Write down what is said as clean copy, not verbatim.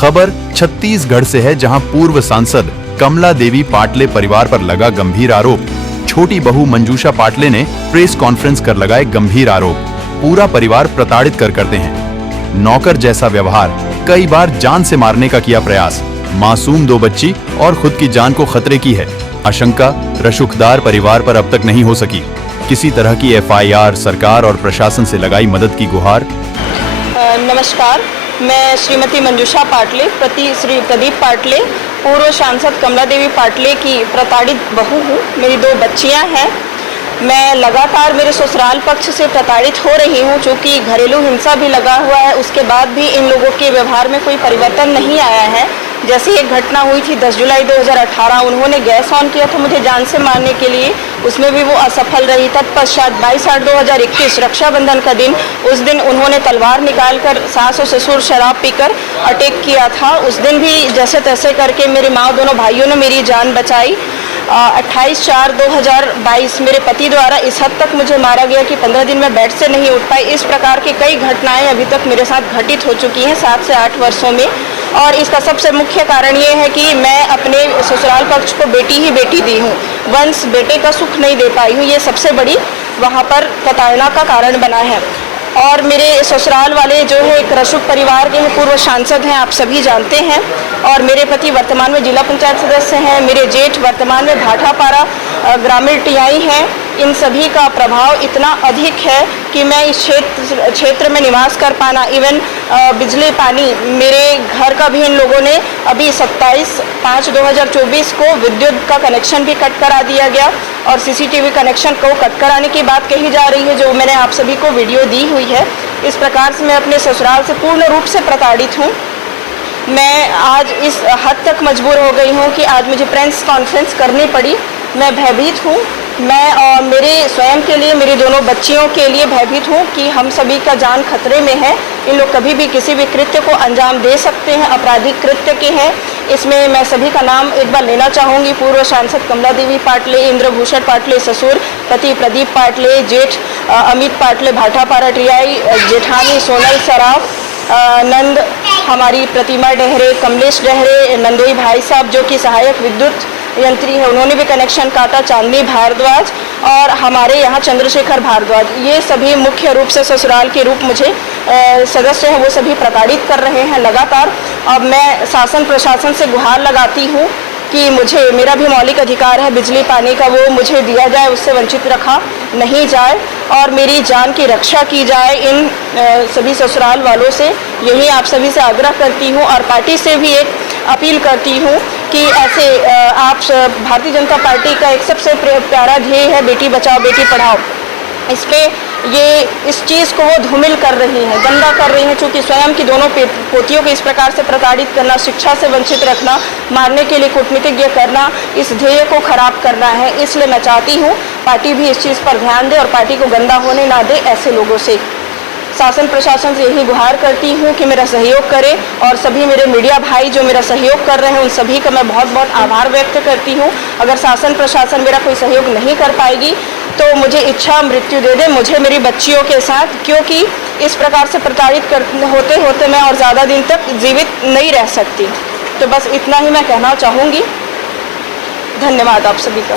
खबर छत्तीसगढ़ से है, जहां पूर्व सांसद कमला देवी पाटले परिवार पर लगा गंभीर आरोप। छोटी बहू मंजूषा पाटले ने प्रेस कॉन्फ्रेंस कर लगाए गंभीर आरोप। पूरा परिवार प्रताड़ित करते हैं। नौकर जैसा व्यवहार, कई बार जान से मारने का किया प्रयास। मासूम 2 बच्ची और खुद की जान को खतरे की है आशंका। रसूखदार परिवार पर अब तक नहीं हो सकी किसी तरह की FIR। सरकार और प्रशासन से लगाई मदद की गुहार। नमस्कार, मैं श्रीमती मंजूषा पाटले, पति श्री प्रदीप पाटले, पूर्व सांसद कमला देवी पाटले की प्रताड़ित बहू हूँ। मेरी 2 बच्चियाँ हैं। मैं लगातार मेरे ससुराल पक्ष से प्रताड़ित हो रही हूँ, चूँकि घरेलू हिंसा भी लगा हुआ है। उसके बाद भी इन लोगों के व्यवहार में कोई परिवर्तन नहीं आया है। जैसे एक घटना हुई थी 10 जुलाई 2018, उन्होंने गैस ऑन किया था मुझे जान से मारने के लिए, उसमें भी वो असफल रही। तत्पश्चात 22/8/2021 रक्षाबंधन का दिन, उस दिन उन्होंने तलवार निकालकर सास और ससुर शराब पीकर अटैक किया था। उस दिन भी जैसे तैसे करके मेरी माँ, दोनों भाइयों ने मेरी जान बचाई। 28/4/2022 मेरे पति द्वारा इस हद तक मुझे मारा गया कि 15 दिन में बेड से नहीं उठ पाई। इस प्रकार की कई घटनाएं अभी तक मेरे साथ घटित हो चुकी हैं 7 से 8 वर्षों में। और इसका सबसे मुख्य कारण ये है कि मैं अपने ससुराल पक्ष को बेटी ही बेटी दी हूँ, वंश बेटे का सुख नहीं दे पाई हूँ। ये सबसे बड़ी वहाँ पर प्रताड़ना का कारण बना है। और मेरे ससुराल वाले जो है एक रसूख परिवार के हैं, पूर्व सांसद हैं, आप सभी जानते हैं। और मेरे पति वर्तमान में जिला पंचायत सदस्य हैं। मेरे जेठ वर्तमान में भाटापारा ग्रामीण TI हैं। इन सभी का प्रभाव इतना अधिक है कि मैं इस क्षेत्र में निवास कर पाना, इवन बिजली पानी, मेरे घर का भी इन लोगों ने अभी 27/5/2024 को विद्युत का कनेक्शन भी कट करा दिया गया। और CCTV कनेक्शन को कट कराने की बात कही जा रही है, जो मैंने आप सभी को वीडियो दी हुई है। इस प्रकार से मैं अपने ससुराल से पूर्ण रूप से प्रताड़ित हूँ। मैं आज इस हद तक मजबूर हो गई हूँ कि आज मुझे प्रेस कॉन्फ्रेंस करनी पड़ी। मैं भयभीत हूँ। मैं और मेरे स्वयं के लिए, मेरी दोनों बच्चियों के लिए भयभीत हूँ कि हम सभी का जान खतरे में है। इन लोग कभी भी किसी भी कृत्य को अंजाम दे सकते हैं, आपराधिक कृत्य के हैं। इसमें मैं सभी का नाम एक बार लेना चाहूँगी। पूर्व सांसद कमला देवी पाटले, इंद्रभूषण पाटले ससुर, पति प्रदीप पाटले, जेठ अमित पाटले भाटापारा TI, जेठानी सोनल सराफ, नंद हमारी प्रतिमा डहरे, कमलेश डहरे, नंदोई भाई साहब जो कि सहायक विद्युत यंत्री है, उन्होंने भी कनेक्शन काटा, चांदनी भारद्वाज, और हमारे यहाँ चंद्रशेखर भारद्वाज। ये सभी मुख्य रूप से ससुराल के रूप मुझे सदस्य हैं, वो सभी प्रताड़ित कर रहे हैं लगातार। अब मैं शासन प्रशासन से गुहार लगाती हूँ कि मुझे, मेरा भी मौलिक अधिकार है बिजली पानी का, वो मुझे दिया जाए, उससे वंचित रखा नहीं जाए और मेरी जान की रक्षा की जाए। इन सभी ससुराल वालों से यही आप सभी से आग्रह करती हूँ और पार्टी से भी एक अपील करती हूँ कि ऐसे आप, भारतीय जनता पार्टी का एक सबसे प्यारा ध्येय है बेटी बचाओ बेटी पढ़ाओ। इस पे ये इस चीज़ को वो धूमिल कर रही हैं, गंदा कर रही हैं, चूँकि स्वयं की दोनों पोतियों को इस प्रकार से प्रताड़ित करना, शिक्षा से वंचित रखना, मारने के लिए कूटनीतिज्ञ करना, इस ध्येय को खराब करना है। इसलिए मैं चाहती हूँ पार्टी भी इस चीज़ पर ध्यान दे और पार्टी को गंदा होने ना दे ऐसे लोगों से। शासन प्रशासन से यही गुहार करती हूँ कि मेरा सहयोग करें और सभी मेरे मीडिया भाई जो मेरा सहयोग कर रहे हैं उन सभी का मैं बहुत बहुत आभार व्यक्त करती हूँ। अगर शासन प्रशासन मेरा कोई सहयोग नहीं कर पाएगी तो मुझे इच्छा मृत्यु दे दे, मुझे मेरी बच्चियों के साथ, क्योंकि इस प्रकार से प्रताड़ित होते होते मैं और ज़्यादा दिन तक जीवित नहीं रह सकती। तो बस इतना ही मैं कहना चाहूँगी। धन्यवाद आप सभी का।